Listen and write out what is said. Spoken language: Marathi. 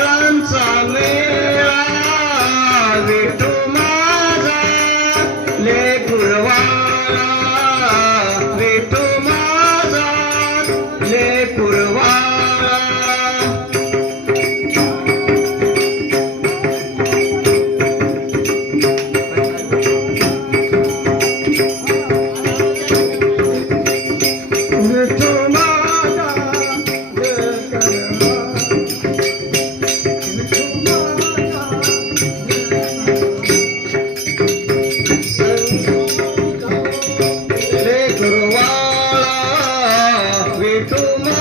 प्रांचा मेरा माझा ले पुरवारा विठू माझा ले पुरवारा তোমার